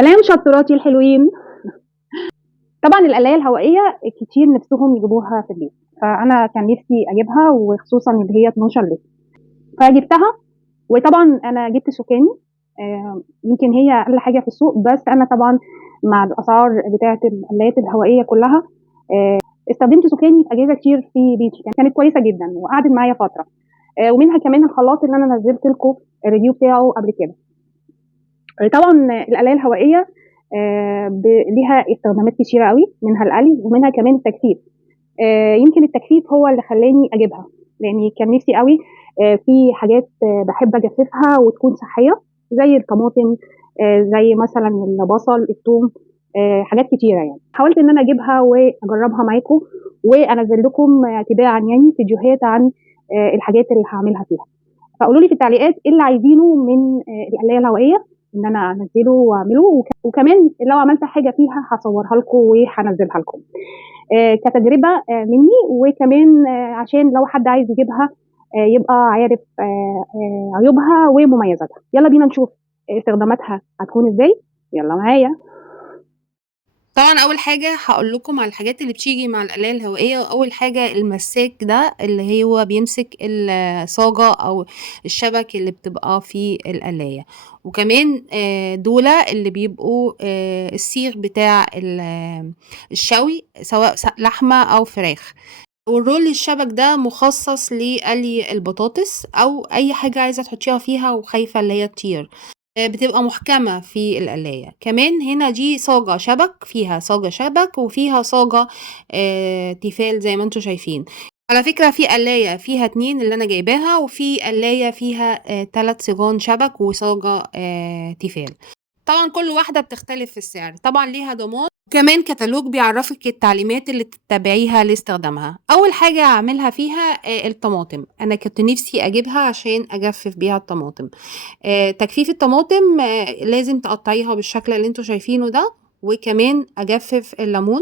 سلام شطوراتي الحلوين. طبعا القلاية الهوائية كتير نفسهم يجيبوها في البيت، فأنا كان نفسي أجيبها، وخصوصا إن هي 12 لتر فجبتها. وطبعا أنا جبت سكاني. يمكن هي أقل حاجة في السوق، بس أنا طبعا مع الأسعار بتاعة القلايات الهوائية كلها استخدمت سكاني في أجهزة كتير في بيتي، كانت كويسة جدا وقعدت معايا فترة. ومنها كمان الخلاط اللي أنا نزلت لكم الريفيو بتاعه قبل كده. طبعا القلاية الهوائية ليها استخدامات كتيرة قوي، منها القلي ومنها كمان التجفيف. يمكن التجفيف هو اللي خلاني اجيبها، لاني كان نفسي قوي في حاجات بحب اجففها وتكون صحيه، زي الطماطم، زي مثلا البصل، الثوم، حاجات كتيره. يعني حاولت ان انا اجيبها واجربها معاكم، وانزل لكم تباعا يعني فيديوهات عن الحاجات اللي هعملها فيها. فقولوا لي في التعليقات ايه اللي عايزينه من القلايه الهوائيه ان انا انزله واعمله، وكمان لو عملت حاجه فيها هصورها لكم وهنزلها لكم كتجربه مني، وكمان عشان لو حد عايز يجيبها يبقى عارف عيوبها ومميزاتها. يلا بينا نشوف استخداماتها هتكون ازاي. يلا معايا. طبعا اول حاجه هقول لكم على الحاجات اللي بتيجي مع القلايه الهوائيه. اول حاجه المساك ده اللي هو بيمسك الصاجه او الشبك اللي بتبقى في القلايه، وكمان دول اللي بيبقوا السيخ بتاع الشوي، سواء لحمه او فراخ. والرول الشبك ده مخصص لقلي البطاطس او اي حاجه عايزه تحطيها فيها وخايفه اللي هي تطير، بتبقى محكمة في القلاية. كمان هنا دي صاجة شبك، فيها صاجة شبك وفيها صاجة تيفال زي ما انتوا شايفين. على فكرة في قلاية فيها 2 اللي انا جايباها، وفي قلاية فيها 3 صيغان شبك وصاجة تيفال. طبعا كل واحدة بتختلف في السعر، طبعا ليها ضمان وكمان كتالوج بيعرفك التعليمات اللي تتبعيها لاستخدامها. اول حاجة اعملها فيها الطماطم. انا كنت نفسي اجيبها عشان اجفف بيها الطماطم. تجفيف الطماطم لازم تقطعيها بالشكل اللي انتوا شايفينه ده، وكمان اجفف الليمون.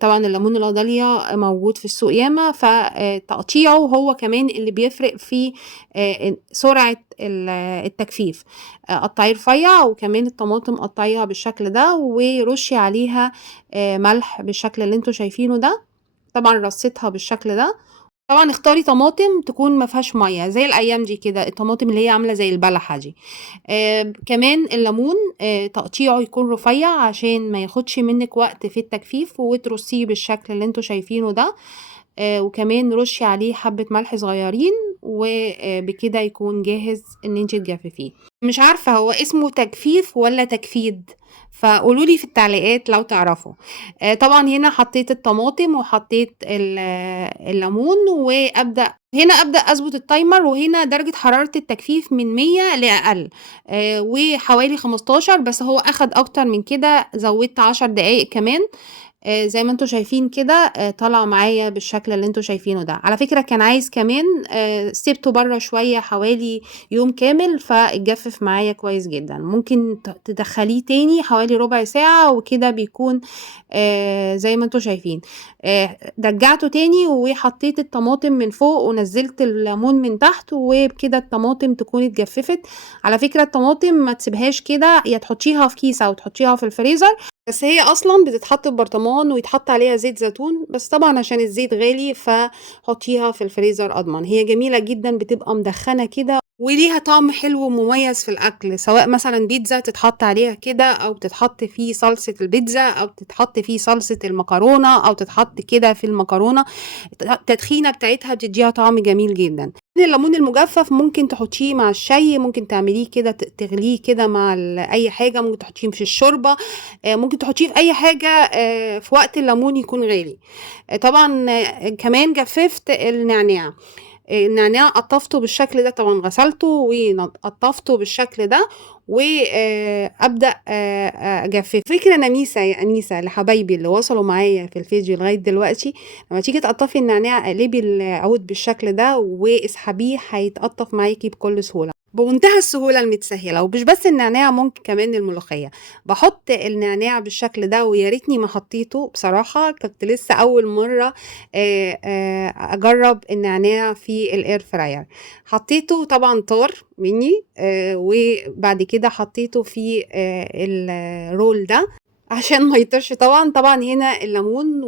طبعا الليمون الأخضلية موجود في السوق ياما، فتقطيعه هو كمان اللي بيفرق في سرعة التجفيف. قطعيه رفيع، وكمان الطماطم قطعيها بالشكل ده، ورشي عليها ملح بالشكل اللي انتوا شايفينه ده. طبعا رصيتها بالشكل ده. طبعا اختاري طماطم تكون ما فيهاش ميه زي الايام دي كده، الطماطم اللي هي عامله زي البلحه دي. كمان الليمون تقطيعه يكون رفيع عشان ما ياخدش منك وقت في التجفيف، وترصيه بالشكل اللي انتوا شايفينه ده. وكمان رشي عليه حبة ملح صغيرين، وبكده يكون جاهز ان انت تجففيه. مش عارفة هو اسمه تجفيف ولا تجفيد، فقولولي في التعليقات لو تعرفوا. طبعا هنا حطيت الطماطم وحطيت الليمون، وابدا هنا ابدا اظبط التايمر، وهنا درجه حراره التجفيف من 100 لاقل وحوالي 15، بس هو اخد اكتر من كده، زودت 10 دقايق كمان. زي ما انتوا شايفين كده طالع معايا بالشكل اللي انتوا شايفينه ده. على فكرة كان عايز كمان سيبته بره شوية حوالي يوم كامل، فاتجفف معايا كويس جدا. ممكن تدخليه تاني حوالي ربع ساعة، وكده بيكون زي ما انتوا شايفين. رجعته تاني وحطيت الطماطم من فوق، ونزلت الليمون من تحت، وبكده الطماطم تكون اتجففت. على فكرة الطماطم ما تسيبهاش كده، يا تحطيها في كيسة او تحطيها في الفريزر، بس هي اصلا بتتحط في برطمان ويتحط عليها زيت زيتون، بس طبعا عشان الزيت غالي فحطيها في الفريزر اضمن. هي جميلة جدا، بتبقى مدخنة كده وليها طعم حلو ومميز في الاكل، سواء مثلا بيتزا تتحط عليها كده، او تتحط فيه صلصة البيتزا، او تتحط فيه صلصة المكرونة، او تتحط كده في المكرونة. التدخينة بتاعتها بتديها طعم جميل جدا. الليمون المجفف ممكن تحطيه مع الشاي، ممكن تعمليه كده تغليه كده مع اي حاجة، ممكن تحطيه في الشوربة، ممكن تحطيه في اي حاجة في وقت الليمون يكون غالي. طبعا كمان جففت النعناع قطفته بالشكل ده، طبعا غسلته وقطفته بالشكل ده، وابدا اجفف. فكره نميسه يا انيسه لحبايبي اللي وصلوا معايا في الفيديو لغايه دلوقتي: لما تيجي تقطفي النعناع قلبي العود بالشكل ده واسحبيه، هيتقطف معاكي بكل سهوله. بمنتهى السهولة المتسهلة، ومش بس النعناع، ممكن كمان الملوخية. باحط النعناع بالشكل ده، ويا ريتني ما حطيته بصراحة، كنت لسه أول مرة أجرب النعناع في الإير فراير. حطيته طبعا طار مني، وبعد كده حطيته في الرول ده عشان ما يطيرش. طبعا هنا الليمون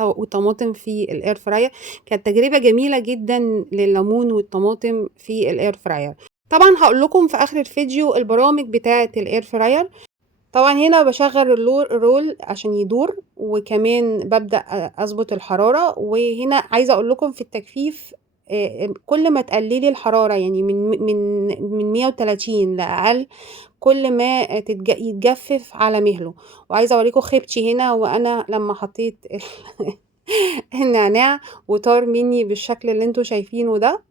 والطماطم في الاير فراير، كانت تجربة جميلة جدا لليمون والطماطم في الاير فراير. طبعا هقول لكم في اخر الفيديو البرامج بتاعة الاير فراير. طبعا هنا بشغل الرول عشان يدور، وكمان ببدأ اظبط الحرارة. وهنا عايزة اقول لكم في التجفيف، كل ما تقللي الحرارة يعني من 130 لأقل، كل ما يتجفف على مهله. وعايزة اوريكم خيبتي هنا وانا لما حطيت النعناع وطار مني بالشكل اللي انتوا شايفينه ده،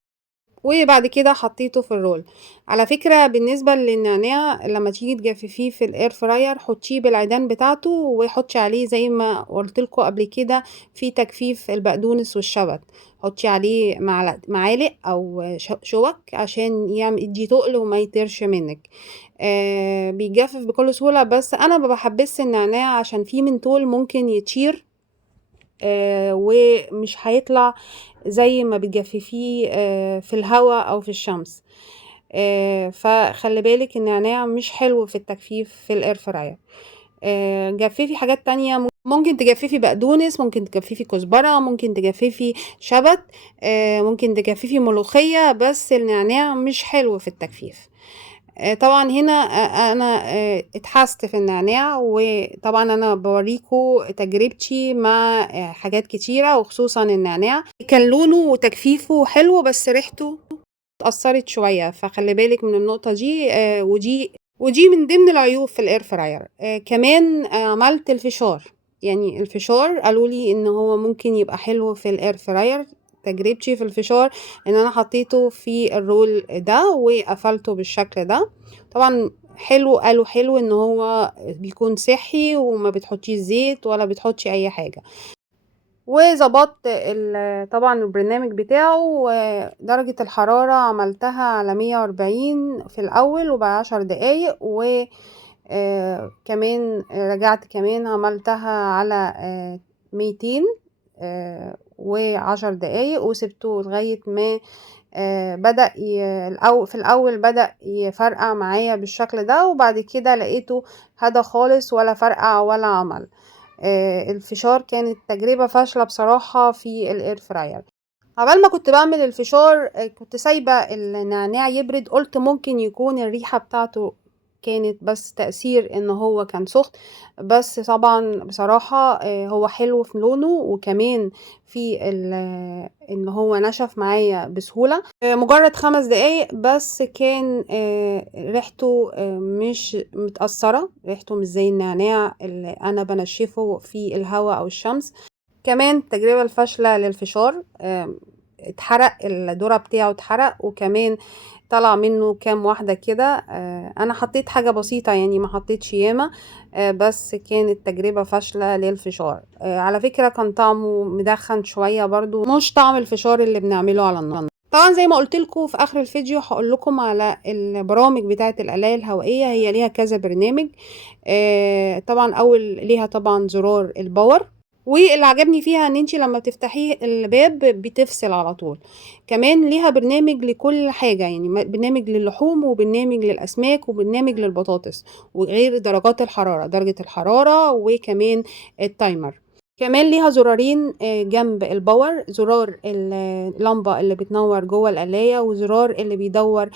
وبعد كده حطيته في الرول. على فكرة بالنسبة للنعناع، لما تيجي تجففيه في الاير فراير حطيه بالعيدان بتاعته، وحطي عليه زي ما قلت لكم قبل كده في تجفيف البقدونس والشبت، حطي عليه معالق او شوك عشان يدي تقل وما يطيرش منك. بيجفف بكل سهولة، بس انا ما بحبس النعناع عشان فيه منتول ممكن يطير، ومش هيطلع زي ما بتجففيه في الهواء او في الشمس. فخلي بالك النعناع مش حلو في التجفيف في الاير فراير. جففي حاجات تانية، ممكن تجففي بقدونس، ممكن تجففي كزبرة، ممكن تجففي شبت، ممكن تجففي ملوخية، بس النعناع مش حلو في التجفيف. طبعا هنا انا اتحست في النعناع، وطبعا انا بوريكم تجربتي مع حاجات كتيرة، وخصوصا النعناع كان لونه وتجفيفه حلو بس ريحته اتأثرت شوية، فخلي بالك من النقطة دي. ودي من ضمن العيوب في الاير فراير. كمان عملت الفشار. يعني الفشار قالوا لي ان هو ممكن يبقى حلو في الاير فراير. تجربتي في الفشار ان انا حطيته في الرول ده وقفلته بالشكل ده. طبعا حلو، قالوا حلو ان هو بيكون صحي وما بتحطيش زيت ولا بتحطي اي حاجة. وظبطت طبعا البرنامج بتاعه، ودرجة الحرارة عملتها على 140 في الأول وبعد 10 دقايق، كمان رجعت كمان عملتها على 200 و10 دقايق، وسبته لغاية ما بدأ في الأول بدأ يفرقع معايا بالشكل ده، وبعد كده لقيته هدا خالص ولا فرقع ولا عمل. الفشار كانت تجربة فاشلة بصراحة في الاير فراير. عبال ما كنت بعمل الفشار كنت سايبة النعناع يبرد، قلت ممكن يكون الريحة بتاعته كانت بس تأثير ان هو كان سخن، بس طبعا بصراحة هو حلو في لونه، وكمان في ان هو نشف معايا بسهولة. مجرد 5 دقايق بس كان ريحته مش متأثرة، ريحته مش زي النعناع اللي انا بنشفه في الهواء او الشمس. كمان التجربة الفاشلة للفشار، اتحرق الذرة بتاعه، اتحرق، وكمان طلع منه كام واحدة كده. انا حطيت حاجة بسيطة يعني ما حطيتش ياما، بس كانت تجربة فاشلة للفشار. على فكرة كان طعمه مدخن شوية برضو، مش طعم الفشار اللي بنعمله على النار. طبعا زي ما قلت لكم في اخر الفيديو هقول لكم على البرامج بتاعه القلاية الهوائية. هي ليها كذا برنامج. طبعا ليها طبعا زرار الباور، واللي عجبني فيها ان انتي لما تفتحيه الباب بتفصل على طول. كمان ليها برنامج لكل حاجة، يعني برنامج للحوم وبرنامج للأسماك وبرنامج للبطاطس، وغير درجات الحرارة، درجة الحرارة، وكمان التايمر. كمان ليها زرارين جنب الباور، زرار اللمبة اللي بتنور جوه القلاية، وزرار اللي بيدور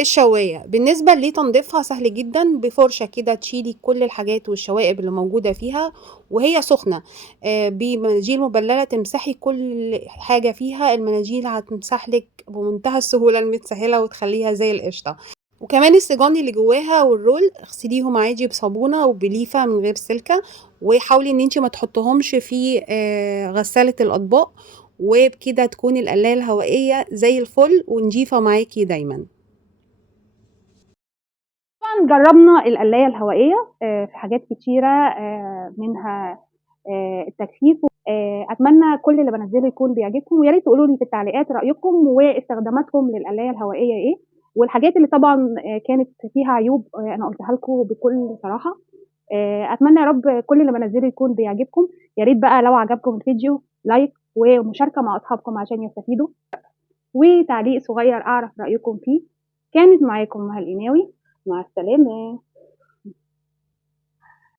الشواية. بالنسبة لتنظيفها سهل جدا، بفرشة كده تشيلي كل الحاجات والشوائب اللي موجودة فيها وهي سخنة. بمناديل مبللة تمسحي كل حاجة فيها، المناديل هتمسح لك بمنتهى السهولة المتسهلة وتخليها زي القشطة. وكمان السيجان اللي جواها والرول اغسليهم عادي بصابونة وبليفة من غير سلكة، وحاولي ان انتي ما تحطهمش في غسالة الأطباق، وبكده تكون القلاية الهوائية زي الفل ونضيفة معاكي دايما. طبعا جربنا القلاية الهوائية في حاجات كتيرة، منها التجفيف. اتمنى كل اللي بنزله يكون بيعجبكم، ويا ريت تقولوا لي في التعليقات رايكم واستخداماتكم للقلاية الهوائية ايه. والحاجات اللي طبعًا كانت فيها عيوب أنا قُلتها لكم بكل صراحة. أتمنى يا رب كل اللي بانزّله يكون بيعجبكم، يا ريت بقى لو عجبكم الفيديو لايك ومشاركة مع أصحابكم عشان يستفيدوا، وتعليق صغير أعرف رأيكم فيه. كانت معاكم مها القناوي، مع السلامة.